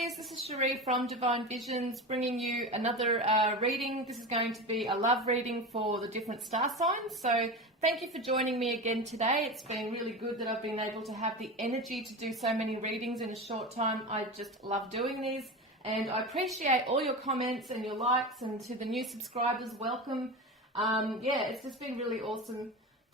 lovelies, this is Sheree from Divine Visions, bringing you another reading. This is going to be a love reading for the different star signs. So thank you for joining me again today. It's been really good that I've been able to have the energy to do so many readings in a short time. I just love doing these, and I appreciate all your comments and your likes, and to the new subscribers, welcome. It's just been really awesome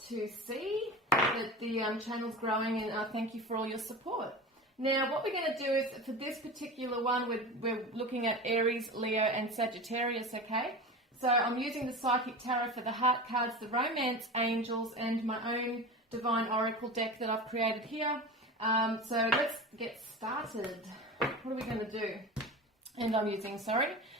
to see that the channel's growing, and thank you for all your support. Now, what we're going to do is, for this particular one, we're looking at Aries, Leo, and Sagittarius, okay? So I'm using the Psychic Tarot for the Heart cards, the Romance Angels, and my own Divine Oracle deck that I've created here. So let's get started. What are we going to do? And I'm using,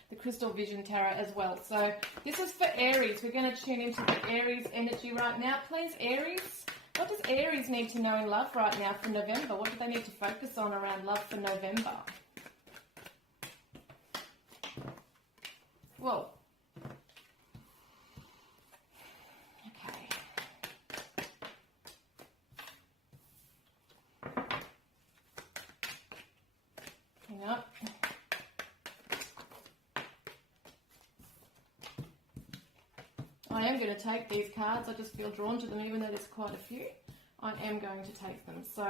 the Crystal Vision Tarot as well. So this is for Aries. We're going to tune into the Aries energy right now. Please, Aries. What does Aries need to know in love right now for November? What do they need to focus on around love for November? Whoa. Okay. Hang up. I am going to take these cards. I just feel drawn to them, even though there's quite a few. I am going to take them. So,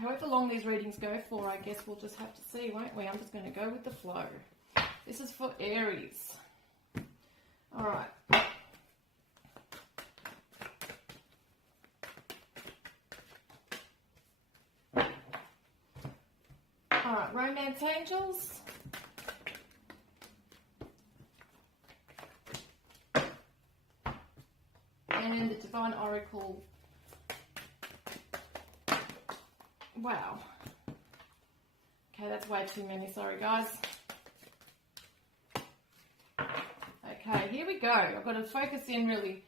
however long these readings go for, I guess we'll just have to see, won't we? I'm just going to go with the flow. This is for Aries. All right. All right, Romance Angels. And the Divine Oracle. Wow. Okay, that's way too many. Sorry, guys. Okay, here we go. I've got to focus in really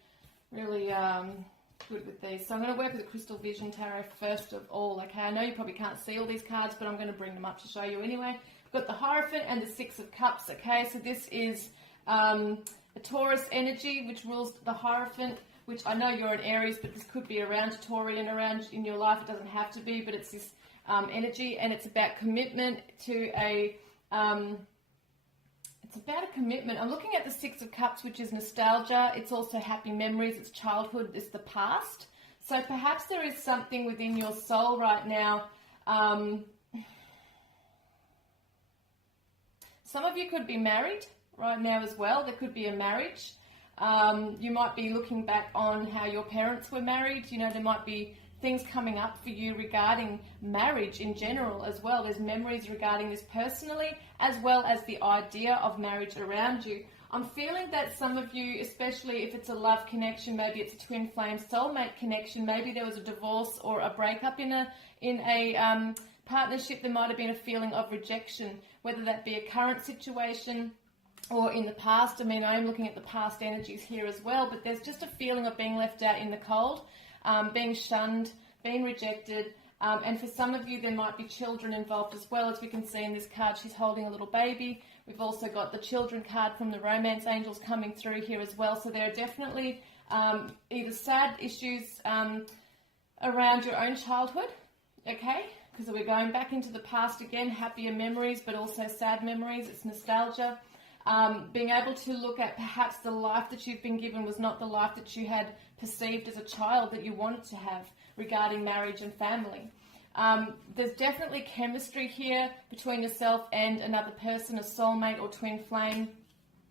good with these. So I'm going to work with the Crystal Vision Tarot first of all. Okay, I know you probably can't see all these cards, but I'm going to bring them up to show you anyway. I've got the Hierophant and the Six of Cups. Okay, so this is a Taurus energy, which rules the Hierophant, which I know you're an Aries, but this could be around Taurian around in your life. It doesn't have to be, but it's this energy, and it's about commitment to a... it's about a commitment. I'm looking at the Six of Cups, which is nostalgia. It's also happy memories. It's childhood. It's the past. So perhaps there is something within your soul right now. Some of you could be married right now as well. There could be a marriage. You might be looking back on how your parents were married. You know, there might be things coming up for you regarding marriage in general as well. There's memories regarding this personally, as well as the idea of marriage around you. I'm feeling that some of you, especially if it's a love connection, maybe it's a twin flame soulmate connection, maybe there was a divorce or a breakup in a partnership, there might have been a feeling of rejection, whether that be a current situation or in the past. I mean, I am looking at the past energies here as well, but there's just a feeling of being left out in the cold, being shunned, being rejected, and for some of you there might be children involved as well. As we can see in this card, she's holding a little baby. We've also got the children card from the Romance Angels coming through here as well. So there are definitely either sad issues around your own childhood, okay? Because we're going back into the past again, happier memories, but also sad memories. It's nostalgia. Being able to look at perhaps the life that you've been given was not the life that you had perceived as a child that you wanted to have regarding marriage and family. There's definitely chemistry here between yourself and another person, a soulmate or twin flame.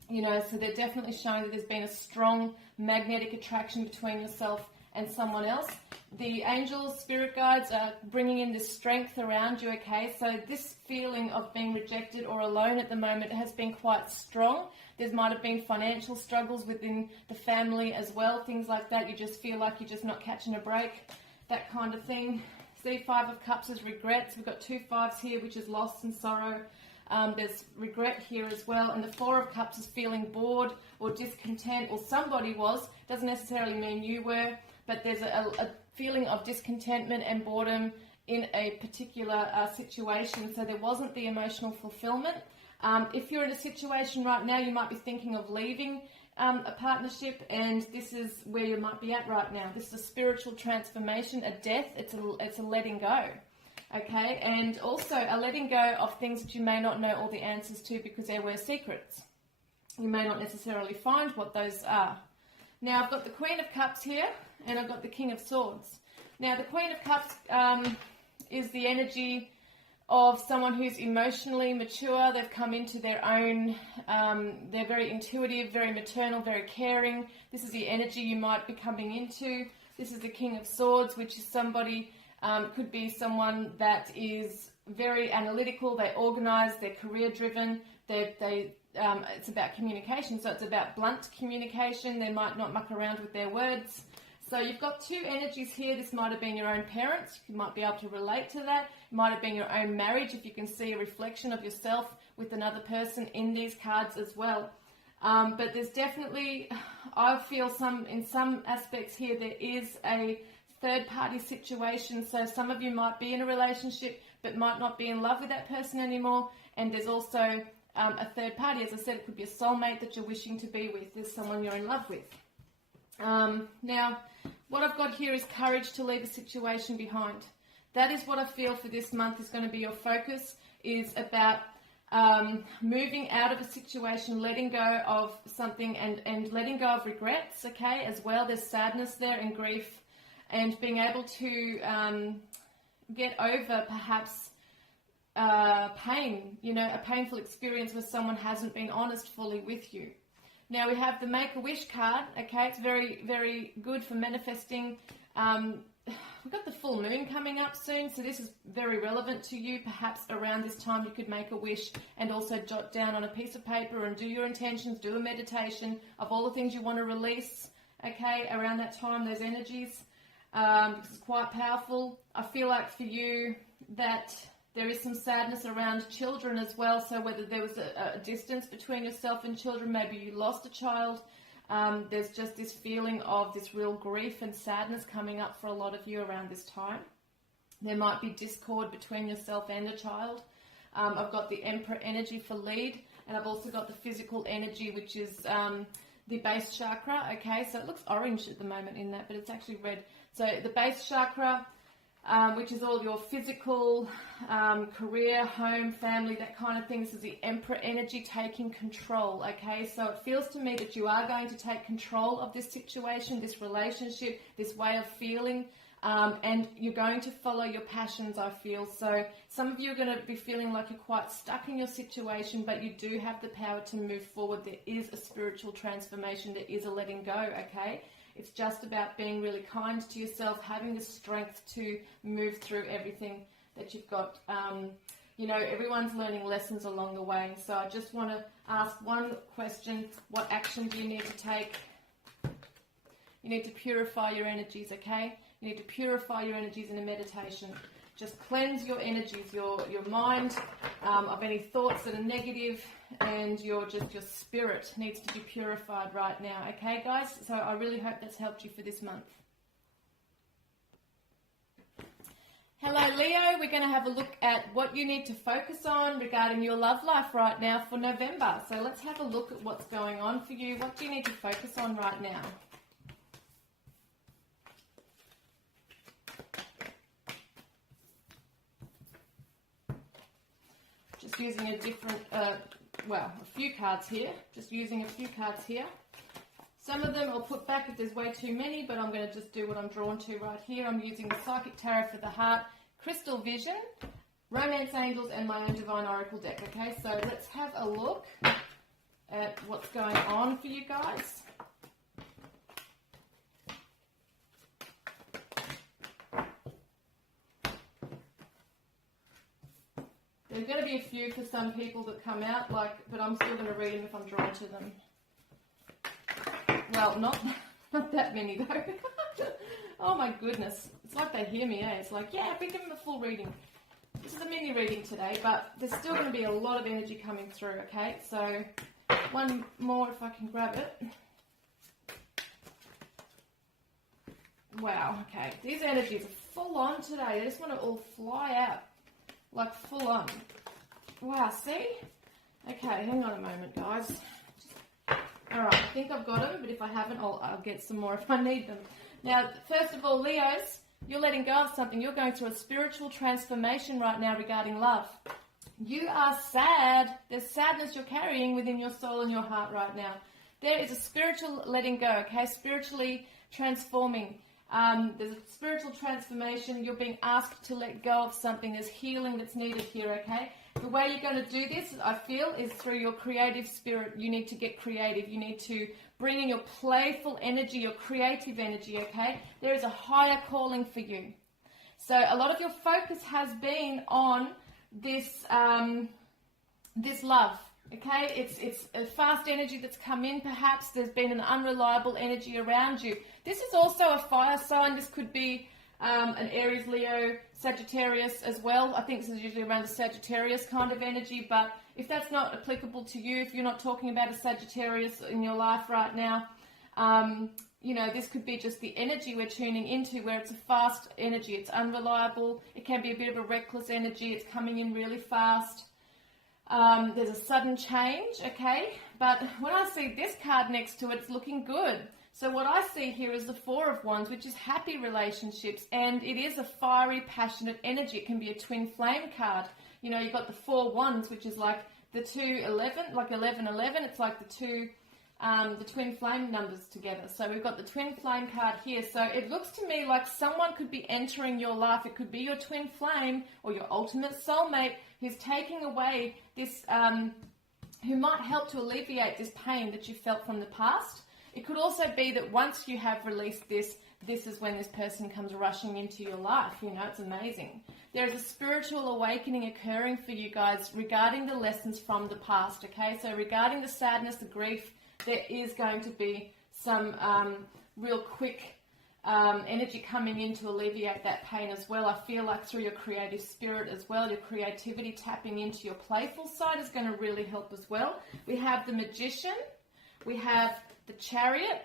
You know, so they're definitely showing that there's been a strong magnetic attraction between yourself and someone else. The angels, spirit guides are bringing in this strength around you, okay? So this feeling of being rejected or alone at the moment has been quite strong. There might have been financial struggles within the family as well, things like that. You just feel like you're just not catching a break, that kind of thing. See, Five of Cups is regrets. We've got two fives here, which is loss and sorrow. There's regret here as well. And the Four of Cups is feeling bored or discontent, or somebody was. Doesn't necessarily mean you were, but there's a feeling of discontentment and boredom in a particular situation. So there wasn't the emotional fulfillment. If you're in a situation right now, you might be thinking of leaving a partnership, and this is where you might be at right now. This is a spiritual transformation, a death. It's a letting go. Okay, and also a letting go of things that you may not know all the answers to because they were secrets. You may not necessarily find what those are. Now, I've got the Queen of Cups here, and I've got the King of Swords. Now, the Queen of Cups is the energy of someone who's emotionally mature. They've come into their own, they're very intuitive, very maternal, very caring. This is the energy you might be coming into. This is the King of Swords, which is somebody, could be someone that is very analytical, they organise, they're career-driven, it's about communication, so it's about blunt communication. They might not muck around with their words. So you've got two energies here. This might have been your own parents. You might be able to relate to that. It might have been your own marriage, if you can see a reflection of yourself with another person in these cards as well. But there's definitely, I feel in some aspects here, there is a third-party situation. So some of you might be in a relationship but might not be in love with that person anymore. And there's also a third party. As I said, it could be a soulmate that you're wishing to be with. There's someone you're in love with. Now, what I've got here is courage to leave a situation behind. That is what I feel for this month is going to be your focus, is about moving out of a situation, letting go of something and letting go of regrets, okay, as well. There's sadness there and grief, and being able to get over perhaps pain, a painful experience where someone hasn't been honest fully with you. Now we have the Make-A-Wish card, okay, it's very, very good for manifesting. We've got the full moon coming up soon, so this is very relevant to you. Perhaps around this time you could make a wish and also jot down on a piece of paper and do your intentions, do a meditation of all the things you want to release, okay, around that time, those energies. It's quite powerful. I feel like for you that there is some sadness around children as well, so whether there was a distance between yourself and children, maybe you lost a child, there's just this feeling of this real grief and sadness coming up for a lot of you around this time. There might be discord between yourself and a child. I've got the Emperor energy for lead, and I've also got the physical energy, which is the base chakra, okay, so it looks orange at the moment in that, but it's actually red. So the base chakra, which is all your physical, career, home, family, that kind of thing. This is the Emperor energy, taking control, okay? So it feels to me that you are going to take control of this situation, this relationship, this way of feeling, and you're going to follow your passions, I feel. So some of you are going to be feeling like you're quite stuck in your situation, but you do have the power to move forward. There is a spiritual transformation. There is a letting go, okay? It's just about being really kind to yourself, having the strength to move through everything that you've got. Everyone's learning lessons along the way. So I just want to ask one question. What action do you need to take? You need to purify your energies, okay? You need to purify your energies in a meditation. Just cleanse your energies, your mind of any thoughts that are negative, and your spirit needs to be purified right now. Okay, guys? So I really hope that's helped you for this month. Hello, Leo. We're going to have a look at what you need to focus on regarding your love life right now for November. So let's have a look at what's going on for you. What do you need to focus on right now? Just using a different, a few cards here. Just using a few cards here. Some of them I'll put back if there's way too many, but I'm going to just do what I'm drawn to right here. I'm using the Psychic Tarot for the Heart, Crystal Vision, Romance Angels, and my own Divine Oracle deck. Okay, so let's have a look at what's going on for you guys. There's going to be a few for some people that come out, but I'm still going to read them if I'm drawn to them. Well, not that many though. Oh my goodness. It's like they hear me, eh? It's like, yeah, we give them a full reading. This is a mini reading today, but there's still going to be a lot of energy coming through, okay? So, one more if I can grab it. Wow, okay. These energies are full on today. They just want to all fly out. Like full on. Wow, see? Okay, hang on a moment, guys. Alright, I think I've got them, but if I haven't, I'll get some more if I need them. Now, first of all, Leos, You're letting go of something. You're going through a spiritual transformation right now regarding love. You are sad. There's sadness you're carrying within your soul and your heart right now. There is a spiritual letting go, okay? Spiritually transforming. There's a spiritual transformation. You're being asked to let go of something. There's healing that's needed here, okay? The way you're going to do this, I feel, is through your creative spirit. You need to get creative. You need to bring in your playful energy, your creative energy, okay? There is a higher calling for you. So a lot of your focus has been on this this love, okay? It's a fast energy that's come in, perhaps. There's been an unreliable energy around you. This is also a fire sign. This could be an Aries, Leo, Sagittarius as well. I think this is usually around the Sagittarius kind of energy, but if that's not applicable to you, if you're not talking about a Sagittarius in your life right now, you know, this could be just the energy we're tuning into, where it's a fast energy. It's unreliable. It can be a bit of a reckless energy. It's coming in really fast. There's a sudden change, okay? But when I see this card next to it, it's looking good. So what I see here is the Four of Wands, which is happy relationships, and it is a fiery, passionate energy. It can be a twin flame card. You know, you've got the Four Wands, which is like the 2-11, like 11-11. It's like the twin flame numbers together. So we've got the twin flame card here. So it looks to me like someone could be entering your life. It could be your twin flame or your ultimate soulmate who's taking away this, who might help to alleviate this pain that you felt from the past. It could also be that once you have released this, this is when this person comes rushing into your life. You know, it's amazing. There is a spiritual awakening occurring for you guys regarding the lessons from the past, okay? So regarding the sadness, the grief, there is going to be some real quick energy coming in to alleviate that pain as well. I feel like through your creative spirit as well, your creativity, tapping into your playful side is going to really help as well. We have the Magician. We have the Chariot.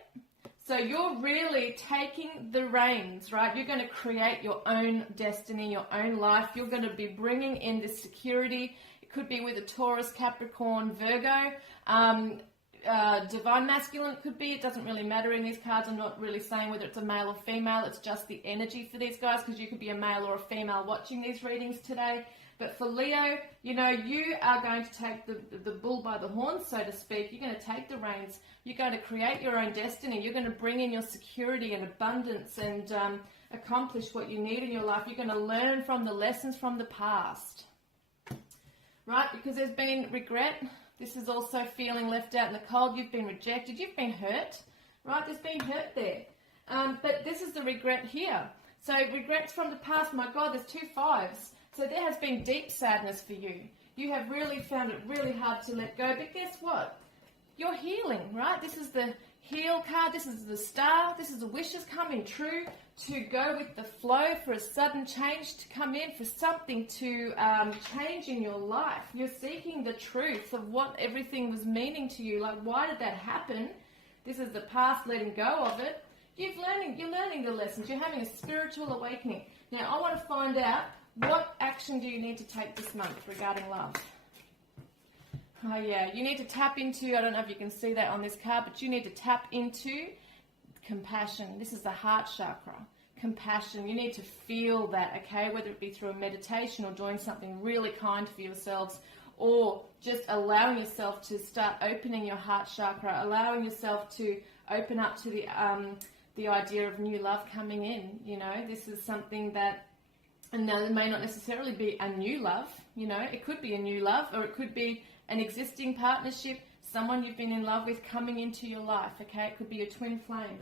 So you're really taking the reins, right? You're going to create your own destiny, your own life. You're going to be bringing in this security. It could be with a Taurus, Capricorn, Virgo. Divine masculine could be. It doesn't really matter in these cards. I'm not really saying whether it's a male or female. It's just the energy for these guys, because you could be a male or a female watching these readings today. But for Leo, you know, you are going to take the bull by the horns, so to speak. You're going to take the reins. You're going to create your own destiny. You're going to bring in your security and abundance and accomplish what you need in your life. You're going to learn from the lessons from the past, right? Because there's been regret. This is also feeling left out in the cold. You've been rejected. You've been hurt, right? There's been hurt there. But this is the regret here. So regrets from the past. My God, there's 2 5s. So there has been deep sadness for you. You have really found it really hard to let go. But guess what? You're healing, right? This is the heal card. This is the star. This is the wishes coming true, to go with the flow, for a sudden change to come in, for something to change in your life. You're seeking the truth of what everything was meaning to you. Like, why did that happen? This is the past, letting go of it. You're learning the lessons. You're having a spiritual awakening. Now, I want to find out, what action do you need to take this month regarding love? Oh yeah, you need to tap into, I don't know if you can see that on this card, but you need to tap into compassion. This is the heart chakra. Compassion. You need to feel that, okay? Whether it be through a meditation or doing something really kind for yourselves, or just allowing yourself to start opening your heart chakra, allowing yourself to open up to the idea of new love coming in. You know, this is something that, and now it may not necessarily be a new love, you know, it could be a new love, or it could be an existing partnership, someone you've been in love with coming into your life, okay? It could be a twin flame,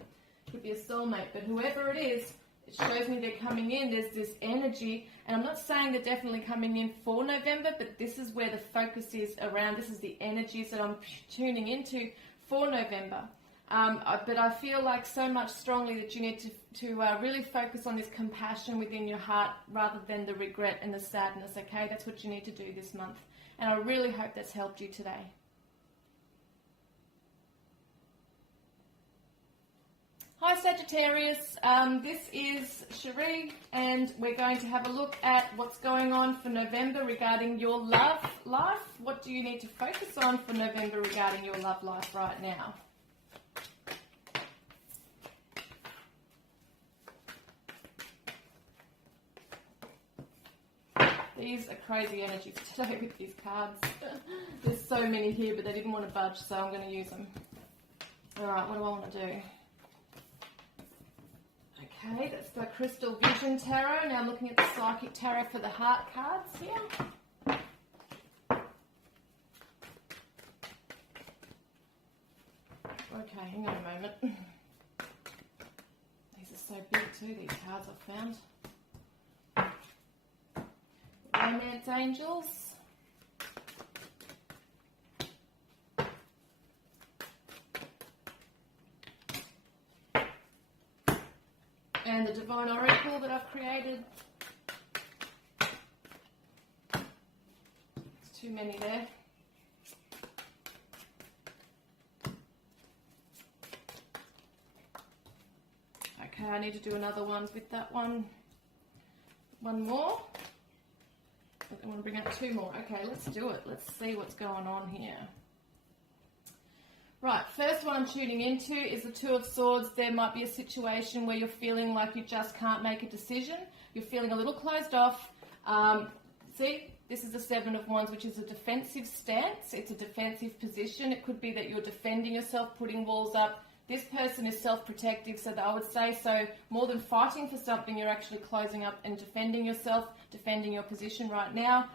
it could be a soulmate, but whoever it is, it shows me they're coming in. There's this energy, and I'm not saying they're definitely coming in for November, but this is where the focus is around. This is the energies that I'm tuning into for November. But I feel like so much strongly that you need to really focus on this compassion within your heart rather than the regret and the sadness, okay? That's what you need to do this month. And I really hope that's helped you today. Hi Sagittarius, this is Sheree, and we're going to have a look at what's going on for November regarding your love life. What do you need to focus on for November regarding your love life right now? These are crazy energies today with these cards. There's so many here, but they didn't want to budge, so I'm going to use them. Alright, what do I want to do? Okay, that's the Crystal Vision Tarot. Now I'm looking at the Psychic Tarot for the Heart cards here. Okay, hang on a moment. These are so big too, these cards I've found. Romance Angels. And the Divine Oracle that I've created. There's too many there. Okay, I need to do another one with that one. One more. I want to bring up two more. Okay, let's do it. Let's see what's going on here. Right, first one I'm tuning into is the Two of Swords. There might be a situation where you're feeling like you just can't make a decision. You're feeling a little closed off. See, this is the Seven of Wands, which is a defensive stance. It's a defensive position. It could be that you're defending yourself, putting walls up. This person is self-protective, so that I would say so more than fighting for something, you're actually closing up and defending yourself, defending your position right now.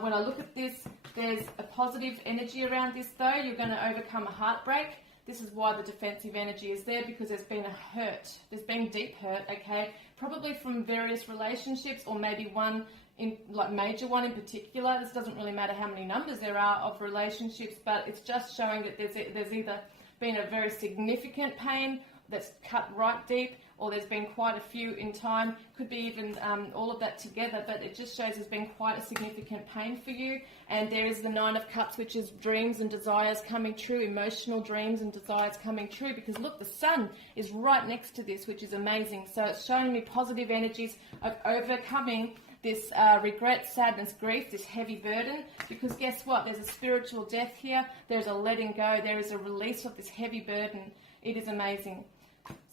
When I look at this, there's a positive energy around this though. You're going to overcome a heartbreak. This is why the defensive energy is there, because there's been a hurt. There's been deep hurt, okay? Probably from various relationships, or maybe one in, like major one in particular. This doesn't really matter how many numbers there are of relationships, but it's just showing that there's either been a very significant pain that's cut right deep, or there's been quite a few in time. Could be even all of that together, but it just shows there's been quite a significant pain for you. And there is the Nine of Cups, which is dreams and desires coming true, emotional dreams and desires coming true, because look, the Sun is right next to this, which is amazing. So it's showing me positive energies of overcoming this regret, sadness, grief, this heavy burden, because guess what? There's a spiritual death here. There's a letting go. There is a release of this heavy burden. It is amazing.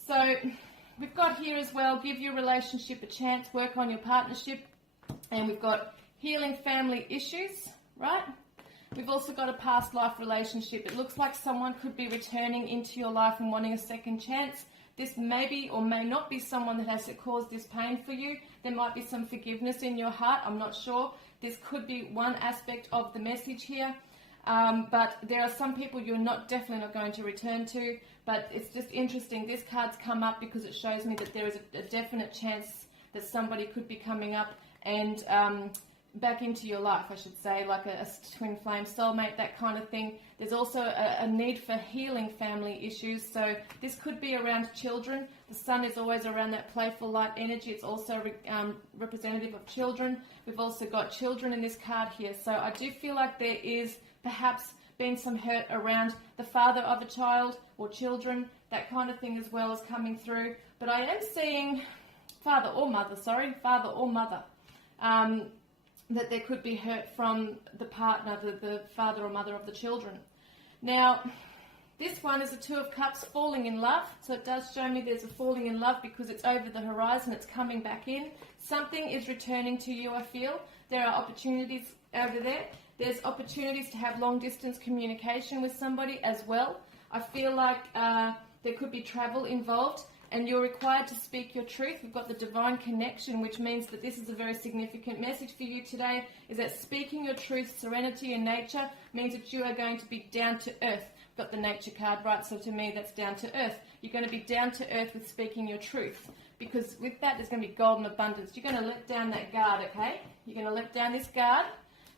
So we've got here as well, give your relationship a chance, work on your partnership. And we've got healing family issues, right? We've also got a past life relationship. It looks like someone could be returning into your life and wanting a second chance. This may be or may not be someone that has caused this pain for you. There might be some forgiveness in your heart. I'm not sure. This could be one aspect of the message here. But there are some people you're definitely not going to return to. But it's just interesting. This card's come up because it shows me that there is a definite chance that somebody could be coming up and back into your life, I should say, like a twin flame soulmate, that kind of thing. There's also a need for healing family issues. So this could be around children. The Sun is always around that playful light energy. It's also representative of children. We've also got children in this card here. So I do feel like there is perhaps been some hurt around the father of a child or children. That kind of thing as well is coming through. But I am seeing father or mother, that there could be hurt from the partner, the father or mother of the children. Now, this one is a Two of Cups, falling in love. So it does show me there's a falling in love because it's over the horizon, it's coming back in. Something is returning to you, I feel. There are opportunities over there. There's opportunities to have long-distance communication with somebody as well. I feel like there could be travel involved. And you're required to speak your truth. We've got the divine connection, which means that this is a very significant message for you today, is that speaking your truth, serenity in nature, means that you are going to be down to earth. We've got the nature card, right? So to me, that's down to earth. You're going to be down to earth with speaking your truth, because with that, there's going to be golden abundance. You're going to let down that guard, okay? You're going to let down this guard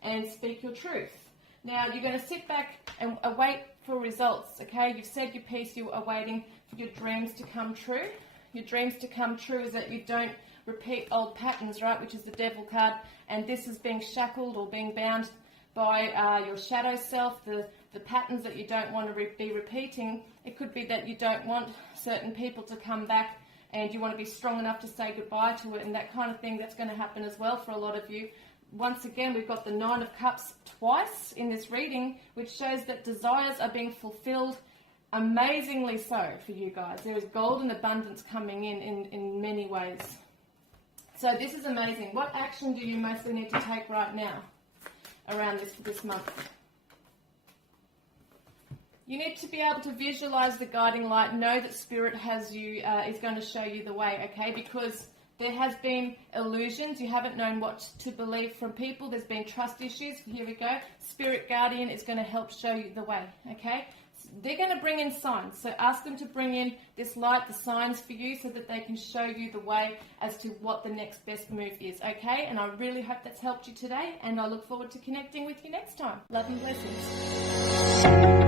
and speak your truth. Now, you're going to sit back and await for results, okay? You've said your piece, you are waiting for your dreams to come true. Your dreams to come true is that you don't repeat old patterns, right, which is the Devil card, and this is being shackled or being bound by your shadow self, the patterns that you don't want to be repeating. It could be that you don't want certain people to come back and you want to be strong enough to say goodbye to it, and that kind of thing. That's going to happen as well for a lot of you. Once again, we've got the Nine of Cups twice in this reading, which shows that desires are being fulfilled amazingly so for you guys. There is golden abundance coming in many ways. So this is amazing. What action do you mostly need to take right now around this month? You need to be able to visualize the guiding light, know that Spirit has you, is going to show you the way, okay? Because there has been illusions. You haven't known what to believe from people. There's been trust issues. Here we go. Spirit guardian is going to help show you the way, okay? They're going to bring in signs. So ask them to bring in this light, the signs for you, so that they can show you the way as to what the next best move is, okay? And I really hope that's helped you today, and I look forward to connecting with you next time. Love and blessings.